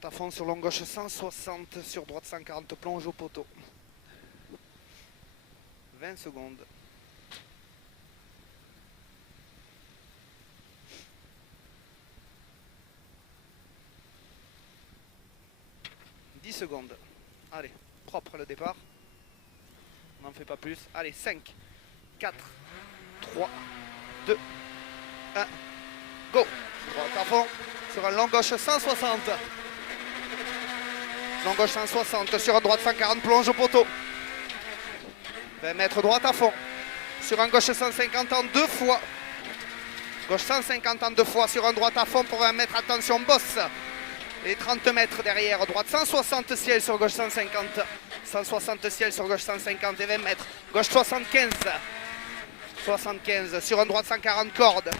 Droite à fond sur long gauche 160, sur droite 140, plonge au poteau. 20 secondes. Secondes. Allez, propre le départ. On n'en fait pas plus. Allez, 5, 4, 3, 2, 1, go. Droite à fond sur un long gauche 160. Long gauche 160 sur un droite 140, plonge au poteau. 20 mètres droite à fond. Sur un gauche 150 en deux fois. Gauche 150 en deux fois sur un droite à fond pour 20 mètres. Attention, bosse. Et 30 mètres derrière, droite 160 ciel sur gauche 150. 160 ciel sur gauche 150 et 20 mètres. Gauche 75. 75 sur un droite 140 cordes.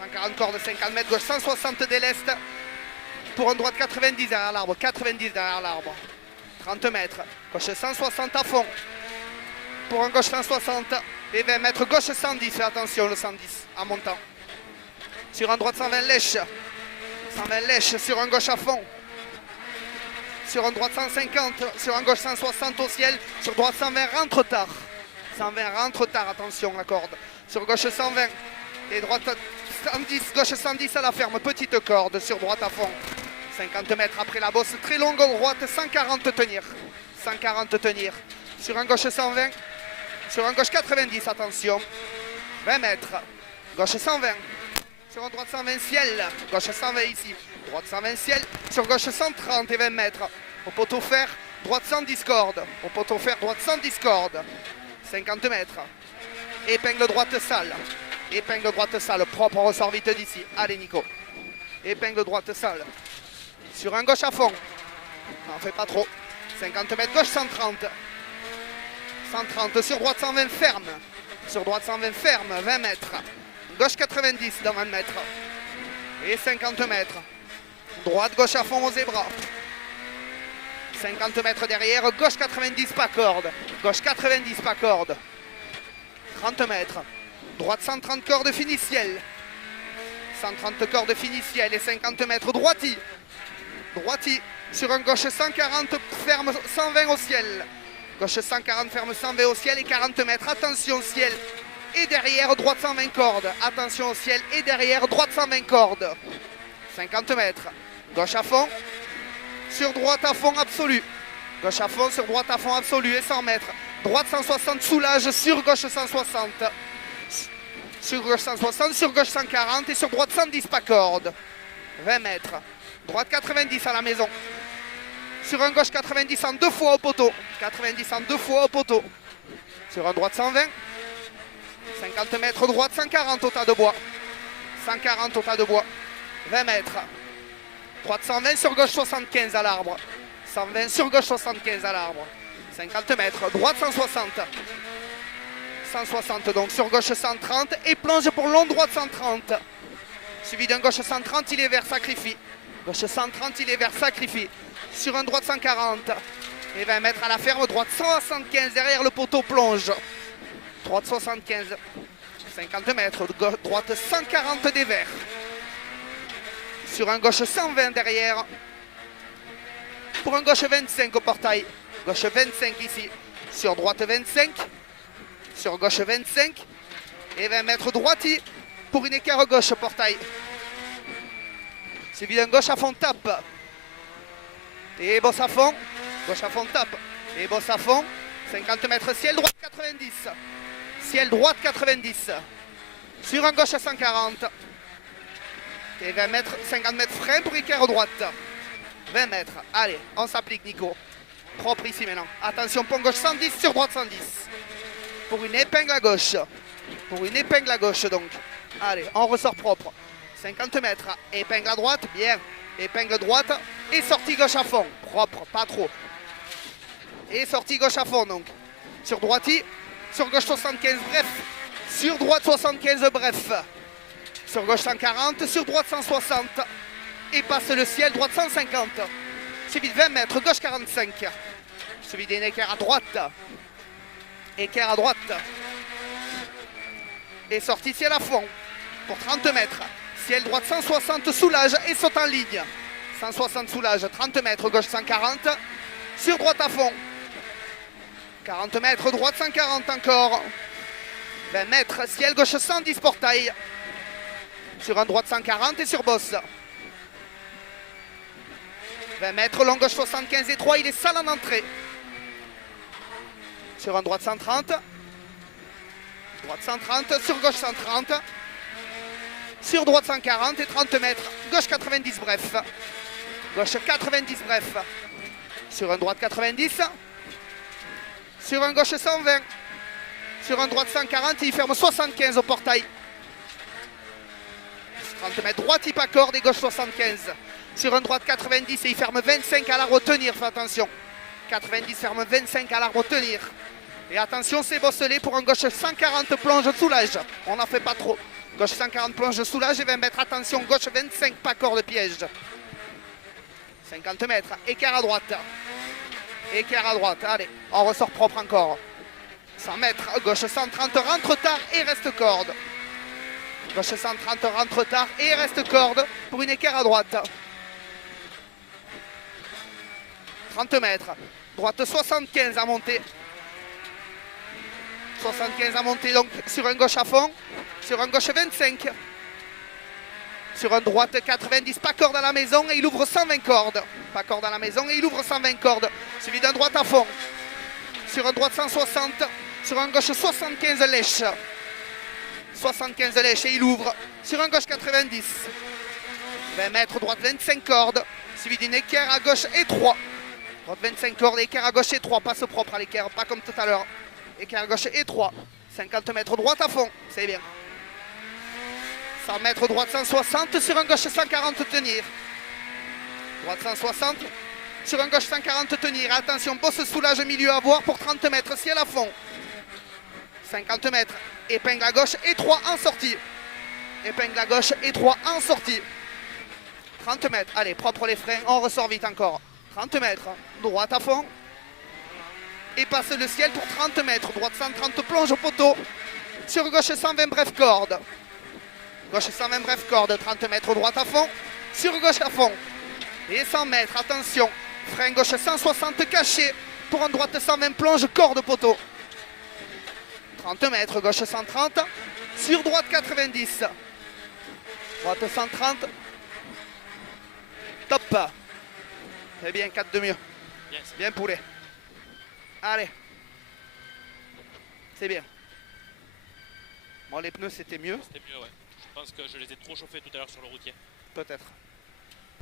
140 cordes, 50 mètres. Gauche 160 dès l'est. Pour un droite 90 derrière l'arbre. 90 derrière l'arbre. 30 mètres. Gauche 160 à fond. Pour un gauche 160 et 20 mètres. Gauche 110. Fais attention le 110 en montant. Sur un droite 120 lèche. 120 lèche sur un gauche à fond. Sur un droite 150, sur un gauche 160 au ciel. Sur droite 120, rentre tard. 120, rentre tard, attention la corde. Sur gauche 120 et droite 110, gauche 110 à la ferme. Petite corde sur droite à fond. 50 mètres après la bosse, très longue droite, 140 tenir. 140 tenir. Sur un gauche 120, sur un gauche 90, attention. 20 mètres. Gauche 120. Sur un droite 120 ciel, gauche 120 ici, droite 120 ciel, sur gauche 130 et 20 mètres. Au poteau fer, droite 110 cordes. Au poteau fer, droite 110 cordes. 50 mètres. Épingle droite sale. Épingle droite sale, propre, on ressort vite d'ici. Allez Nico. Épingle droite sale. Sur un gauche à fond. N'en fait pas trop. 50 mètres, gauche 130. 130, sur droite 120 ferme. Sur droite 120 ferme, 20 mètres. Gauche 90 dans 20 mètres. Et 50 mètres. Droite, gauche à fond au zébra. 50 mètres derrière. Gauche 90, pas corde. Gauche 90, pas corde. 30 mètres. Droite 130 cordes, fini ciel. 130 cordes, fini ciel. Et 50 mètres. Droiti. Droiti. Sur un gauche 140, ferme 120 au ciel. Gauche 140, ferme 120 au ciel. Et 40 mètres. Attention, ciel. Et derrière, droite 120 cordes. Attention au ciel. Et derrière, droite 120 cordes. 50 mètres. Gauche à fond. Sur droite à fond absolu. Gauche à fond, sur droite à fond absolu. Et 100 mètres. Droite 160, soulage. Sur gauche 160. Sur gauche 160, sur gauche 140. Et sur droite 110, pas corde. 20 mètres. Droite 90 à la maison. Sur un gauche 90 en deux fois au poteau. 90 en deux fois au poteau. Sur un droite 120. 50 mètres droite, 140 au tas de bois. 140 au tas de bois. 20 mètres. Droite 120 sur gauche 75 à l'arbre. 120 sur gauche 75 à l'arbre. 50 mètres. Droite 160. 160 donc sur gauche 130. Et plonge pour long droite 130. Suivi d'un gauche 130, il est vers sacrifie. Gauche 130, il est vers sacrifie. Sur un droite 140. Et 20 mètres à la ferme. Droite 175 derrière le poteau plonge. Droite 75, 50 mètres, droite 140 des verts. Sur un gauche 120 derrière. Pour un gauche 25 au portail. Gauche 25 ici. Sur droite 25. Sur gauche 25. Et 20 mètres droiti. Pour une écart gauche portail. Suivi d'un gauche à fond tape. Et bosse à fond. Gauche à fond tape. Et bosse à fond. 50 mètres ciel droite 90. Ciel droite 90. Sur un gauche à 140. Et 20 mètres, 50 mètres frein pour équerre droite. 20 mètres. Allez, on s'applique Nico. Propre ici maintenant. Attention, pont gauche 110 sur droite 110. Pour une épingle à gauche. Pour une épingle à gauche donc. Allez, on ressort propre. 50 mètres. Épingle à droite, bien. Épingle droite. Et sortie gauche à fond. Propre, pas trop. Et sortie gauche à fond donc. Sur droiti. Sur gauche 75, bref. Sur droite 75, bref. Sur gauche 140, sur droite 160. Et passe le ciel, droite 150. Suivi de 20 mètres, gauche 45. Suivi d'un équerre à droite. Équerre à droite. Et sortie ciel à fond. Pour 30 mètres. Ciel droite 160, soulage et saute en ligne. 160 soulage, 30 mètres, gauche 140. Sur droite à fond. 40 mètres, droite 140 encore. 20 mètres, ciel gauche 110 portail. Sur un droite 140 et sur bosse. 20 mètres, long gauche 75 et 3, il est sale en entrée. Sur un droite 130. Droite 130, sur gauche 130. Sur droite 140 et 30 mètres. Gauche 90 bref. Gauche 90 bref. Sur un droite 90. Sur un gauche 120. Sur un droite 140 et il ferme 75 au portail. 30 mètres droite, il accorde et gauche 75. Sur un droite 90 et il ferme 25 à l'arbre tenir, fais attention. 90 ferme 25 à l'arbre tenir. Et attention, c'est bosselé pour un gauche 140 plonge soulage. On n'en fait pas trop. Gauche 140 plonge soulage et 20 mètres. Attention, gauche 25 pas corde piège. 50 mètres, écart à droite. Écart à droite, allez, on ressort propre encore. 100 mètres, gauche 130, rentre tard et reste corde. Gauche 130, rentre tard et reste corde pour une écart à droite. 30 mètres, droite 75 à monter. 75 à monter, donc sur un gauche à fond, sur un gauche 25. Sur un droite 90, pas corde à la maison et il ouvre 120 cordes. Pas corde à la maison et il ouvre 120 cordes. Suivi d'un droite à fond. Sur un droite 160, sur un gauche 75 lèche. 75 lèche et il ouvre. Sur un gauche 90. 20 mètres, droite 25 cordes. Suivi d'une équerre à gauche et 3. Droite 25 cordes, équerre à gauche et 3. Passe propre à l'équerre, pas comme tout à l'heure. Équerre à gauche et 3. 50 mètres, droite à fond, c'est bien. 100 mètres, droite 160, sur un gauche 140 tenir. Droite 160, sur un gauche 140 tenir. Attention, bosse soulage milieu à voir pour 30 mètres, ciel à fond. 50 mètres, épingle à gauche et 3 en sortie. Épingle à gauche et 3 en sortie. 30 mètres, allez, propre les freins, on ressort vite encore. 30 mètres, droite à fond. Et passe le ciel pour 30 mètres, droite 130 plonge au poteau. Sur gauche 120 bref corde. Gauche 120 bref corde, 30 mètres droite à fond, sur gauche à fond. Et 100 mètres, attention, frein gauche 160 caché, pour un droite 120 plonge, corde poteau. 30 mètres, gauche 130, sur droite 90. Droite 130. Top. C'est bien, 4 de mieux. Yes. Bien poulet. Allez. C'est bien. Bon, les pneus c'était mieux, C'était mieux, ouais. Je pense que je les ai trop chauffés tout à l'heure sur le routier. peut-être.